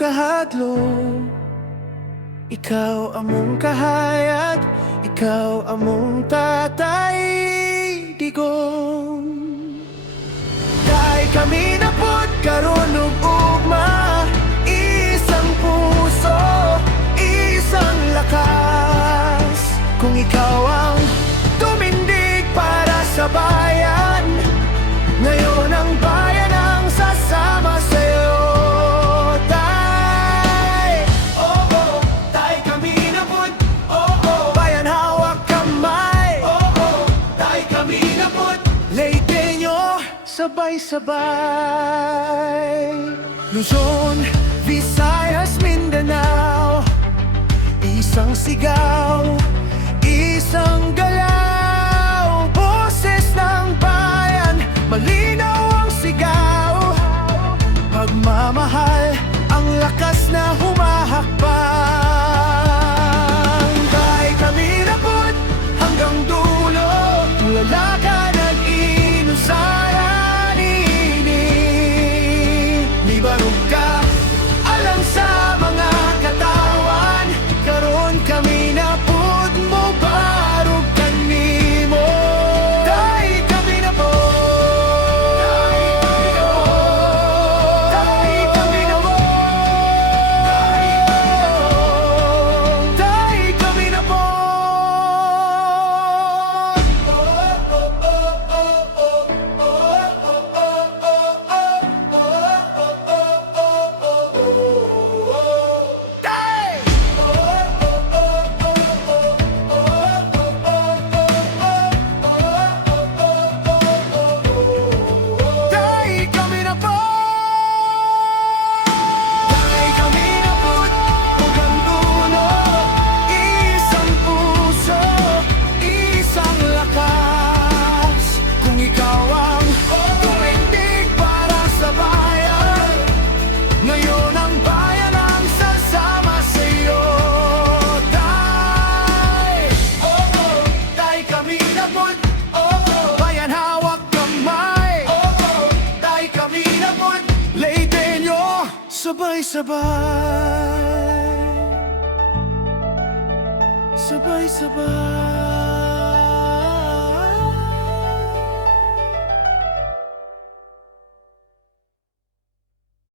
kahadlok, ikaw among kahayag, ikaw among tatay digong. Dahil kami napod karon ug ugma, isang puso, isang lakas. Kung ikaw ang tumindig para sa bayan, ngayon ang bayan ang sasama sa'yo. Tay, oh oh, tay kami napod, oh oh, bayan hawak kamay, oh oh, tay kami napod, Leyteño sabay-sabay. Luzon, Visayas, Mindanao, isang sigaw, isang galaw, boses ng bayan, malinaw ang sigaw, pagmamahal, ang lakas na humahakbang. Dahil kami napod hanggang dulo, wala ka nag-inusara nini. Libarog ka alang sa mga katawan, karon kami napod mo barog kanimo. Dahil kami napod, dahil kami napod, dahil kami napod. Dahil kami napod, dahil kami napod, hanggang dulo, isang puso, isang lakas. Kung ikaw ang tumindig para sa bayan, ngayon ang bayan ang sasama sa'yo. Tay, oh oh, tay kami napod, oh oh, bayan hawak kamay, oh oh, tay kami napod, Leyteño sabay-sabay, sabay-sabay.